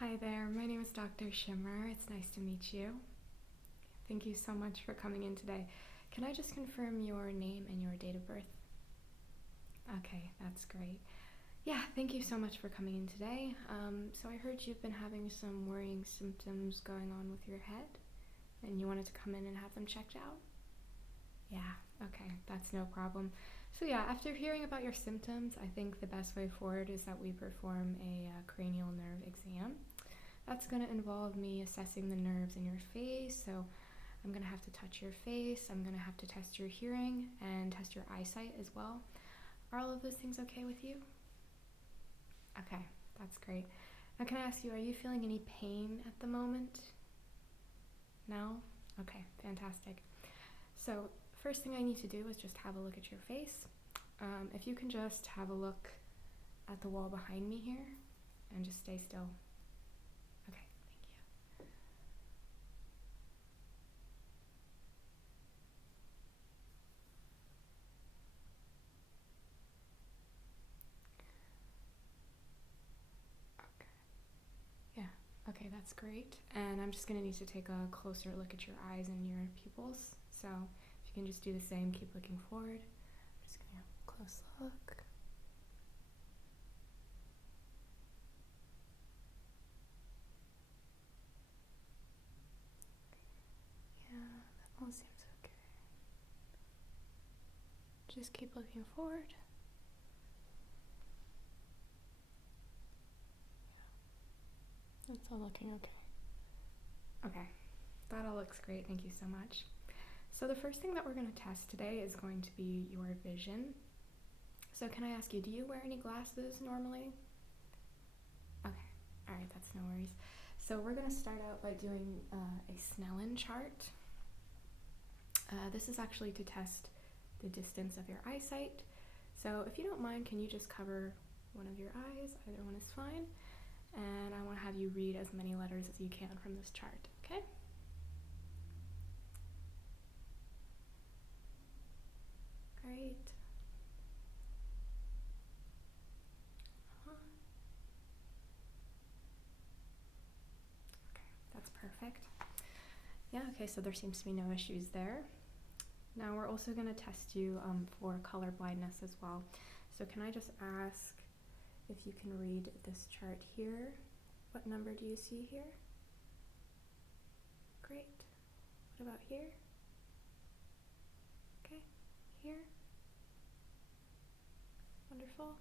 Hi there, my name is Dr. Shimmer. It's nice to meet you. Thank you so much for coming in today. Can I just confirm your name and your date of birth? Okay, that's great. Yeah, thank you so much for coming in today. So I heard you've been having some worrying symptoms going on with your head, and you wanted to come in and have them checked out? Yeah, okay, that's no problem. So yeah, after hearing about your symptoms, I think the best way forward is that we perform a cranial nerve exam. That's going to involve me assessing the nerves in your face, so I'm going to have to touch your face, I'm going to have to test your hearing, and test your eyesight as well. Are all of those things okay with you? Okay, that's great. Now can I ask you, are you feeling any pain at the moment? No? Okay, fantastic. So first thing I need to do is just have a look at your face. If you can just have a look at the wall behind me here and just stay still. Okay, thank you. Okay. Yeah, okay, that's great. And I'm just gonna need to take a closer look at your eyes and your pupils. So if you can just do the same, keep looking forward. I'm just gonna have a close look. Yeah, that all seems okay. Just keep looking forward. Yeah, that's all looking okay. Okay, that all looks great. Thank you so much. So the first thing that we're going to test today is going to be your vision. So can I ask you, do you wear any glasses normally? Okay, all right, that's no worries. So we're going to start out by doing a Snellen chart. This is actually to test the distance of your eyesight. So if you don't mind, can you just cover one of your eyes? Either one is fine. And I want to have you read as many letters as you can from this chart, okay? Great. Okay, that's perfect. Yeah, okay, so there seems to be no issues there. Now we're also going to test you for color blindness as well. So can I just ask if you can read this chart here? What number do you see here? Great. What about here? Okay, here? Wonderful.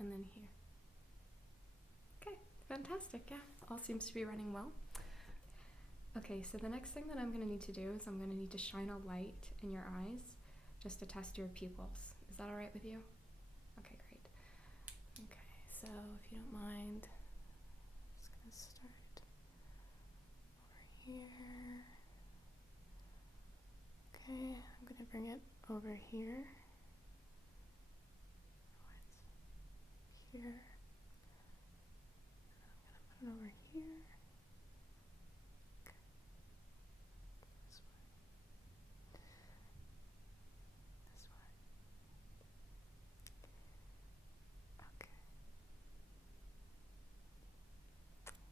And then here. Okay, fantastic, yeah. All seems to be running well. Okay, so the next thing that I'm going to need to do is I'm going to need to shine a light in your eyes just to test your pupils. Is that all right with you? Okay, great. Okay, so if you don't mind, I'm just going to start over here. Okay, I'm going to bring it over here. Oh, it's here. I'm going to put it over here. Okay. This way. This way. Okay.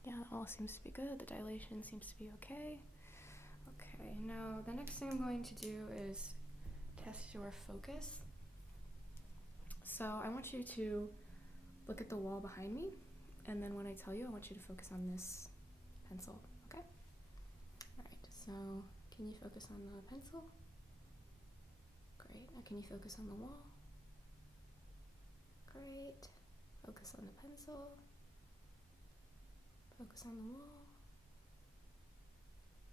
Yeah, it all seems to be good. The dilation seems to be okay. Okay, now the next thing I'm going to do is test your focus. So I want you to look at the wall behind me, and then when I tell you, I want you to focus on this pencil, okay? Alright, so can you focus on the pencil? Great. Now can you focus on the wall? Great. Focus on the pencil. Focus on the wall.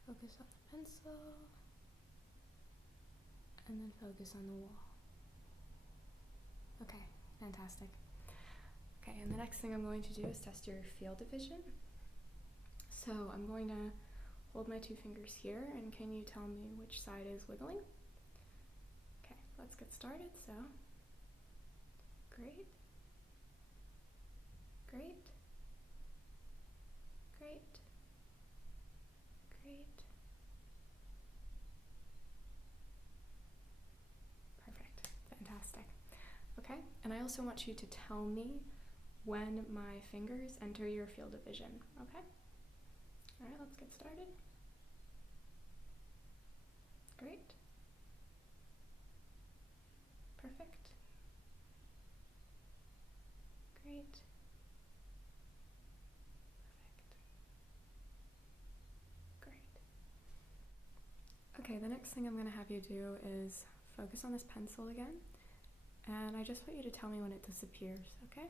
Focus on the pencil. And then focus on the wall. Okay, fantastic. Okay, and the next thing I'm going to do is test your field of vision. So I'm going to hold my two fingers here, and can you tell me which side is wiggling? Okay, let's get started. So, great. Great. Great. Great. Perfect. Fantastic. okay? And I also want you to tell me when my fingers enter your field of vision, okay? All right, let's get started. Great. Perfect. Great. Perfect. Great. Okay, the next thing I'm going to have you do is focus on this pencil again, and I just want you to tell me when it disappears, okay?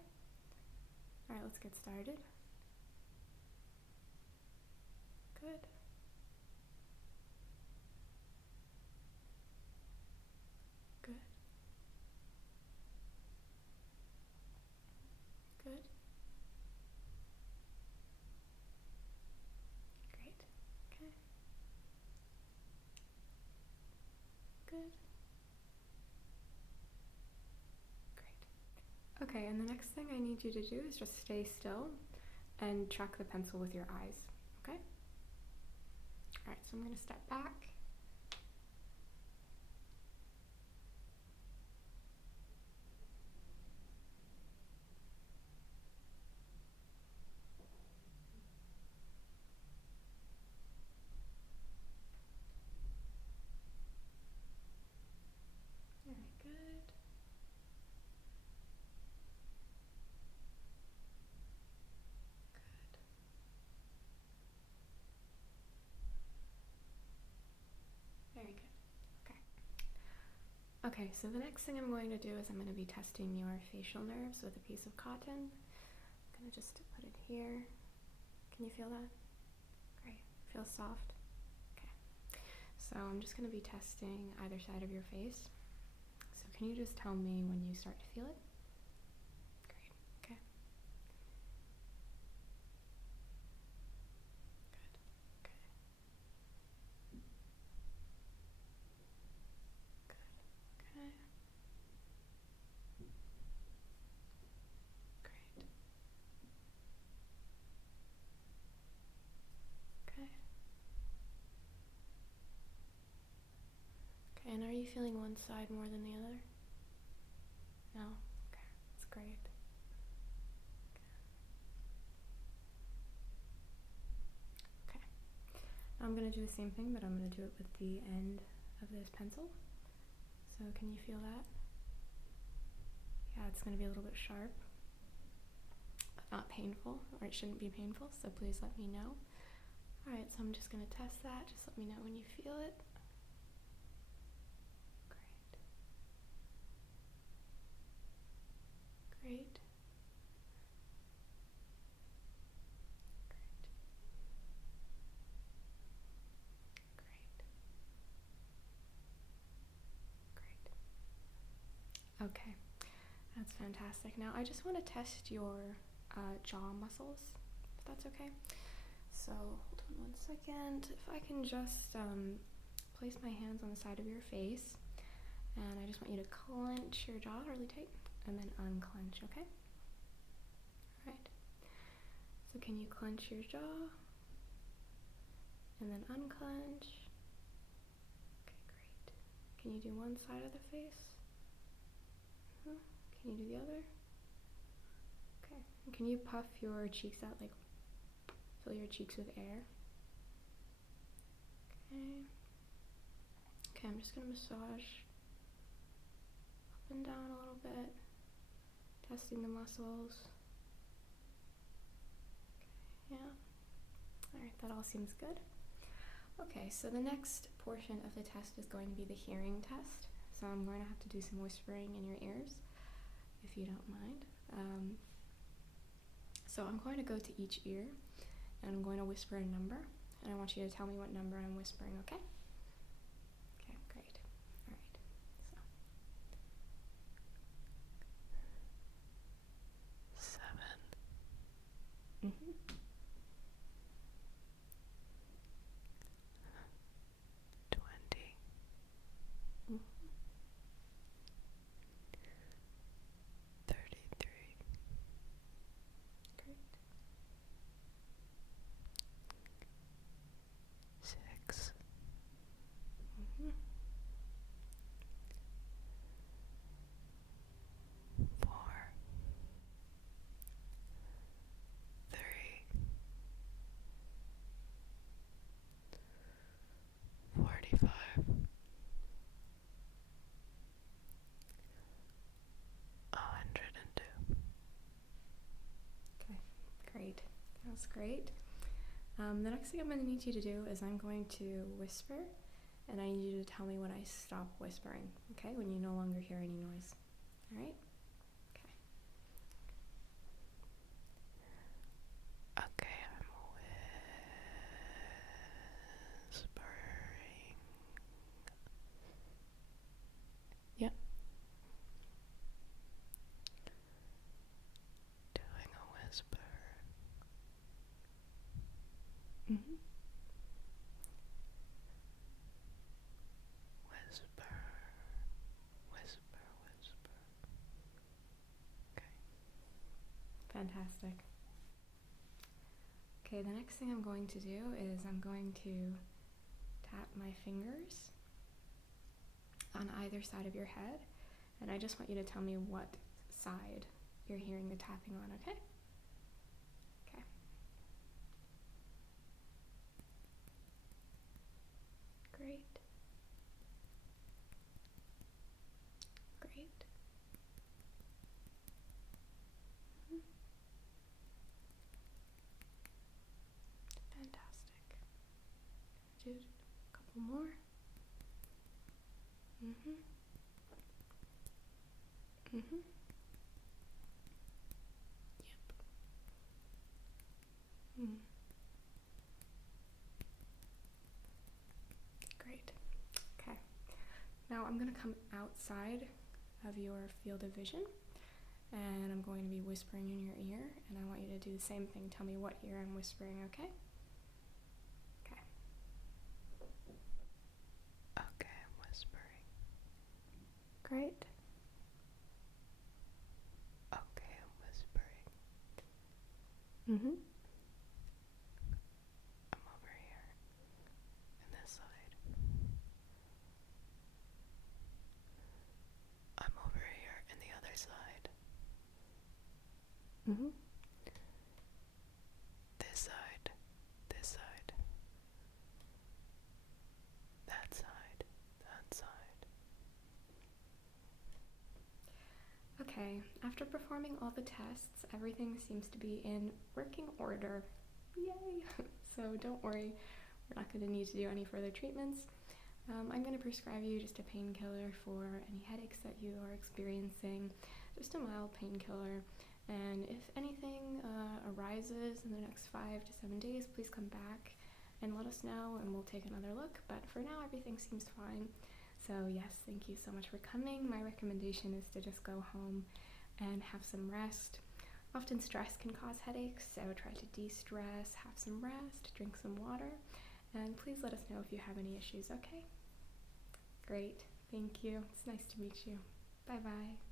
All right, let's get started. Good. Good. Good. Great. Okay. Good. Great. Okay, and the next thing I need you to do is just stay still and track the pencil with your eyes, okay? All right, so I'm going to step back. Very good. Good. Very good. Okay. Okay, so the next thing I'm going to do is I'm going to be testing your facial nerves with a piece of cotton. I'm going to just put it here. Can you feel that? Great. Feels soft? Okay. So I'm just going to be testing either side of your face. So can you just tell me when you start to feel it? Great. Okay. Good. Okay. Good. Okay. Great. Okay. Okay, and are you feeling one side more than the other? No? Okay, that's great. Okay. I'm going to do the same thing, but I'm going to do it with the end of this pencil. So can you feel that? Yeah, it's going to be a little bit sharp, but not painful, or it shouldn't be painful, so please let me know. Alright, so I'm just going to test that. Just let me know when you feel it. Great. Great. Great. Great. Okay, that's fantastic. Now I just want to test your jaw muscles, if that's okay. So hold on one second. If I can just place my hands on the side of your face, and I just want you to clench your jaw really tight and then unclench, okay? Alright. So can you clench your jaw and then unclench? Okay, great. Can you do one side of the face? Can you do the other? Okay. And can you puff your cheeks out, like fill your cheeks with air? Okay. Okay, I'm just gonna massage up and down a little bit, testing the muscles. Okay, yeah. Alright, that all seems good. Okay, so the next portion of the test is going to be the hearing test. So I'm going to have to do some whispering in your ears, if you don't mind. So I'm going to go to each ear, and I'm going to whisper a number, and I want you to tell me what number I'm whispering, okay? Okay, great. Alright, so. 7. 20. 33. Great. 6. that's great. The next thing I'm going to need you to do is I'm going to whisper, and I need you to tell me when I stop whispering, okay? When you no longer hear any noise. All right? Okay. Okay, I'm whispering. Yep. Doing a whisper. Mm-hmm. Whisper. Whisper, whisper. Okay. Fantastic. Okay, the next thing I'm going to do is I'm going to tap my fingers on either side of your head, and I just want you to tell me what side you're hearing the tapping on, okay? Okay. Great. Great. Mhm. Fantastic. Do a couple more. Mm-hmm. Mm-hmm. Yep. Mm. Great. Okay. Now I'm going to come outside of your field of vision, and I'm going to be whispering in your ear, and I want you to do the same thing. Tell me what ear I'm whispering, okay? Okay. Okay, I'm whispering. Great. Okay, I'm whispering. Mm-hmm. I'm over here. And this side. I'm over here and the other side. Mm-hmm. This side. This side. That side. That side. Okay, after performing all the tests, everything seems to be in working order. Yay! So don't worry, we're not going to need to do any further treatments. I'm going to prescribe you just a painkiller for any headaches that you are experiencing, just a mild painkiller. And if anything arises in the next 5 to 7 days, please come back and let us know, and we'll take another look. But for now, everything seems fine. So yes, thank you so much for coming. My recommendation is to just go home and have some rest. Often stress can cause headaches, so try to de-stress, have some rest, drink some water, and please let us know if you have any issues, okay? Great, thank you. It's nice to meet you. Bye-bye.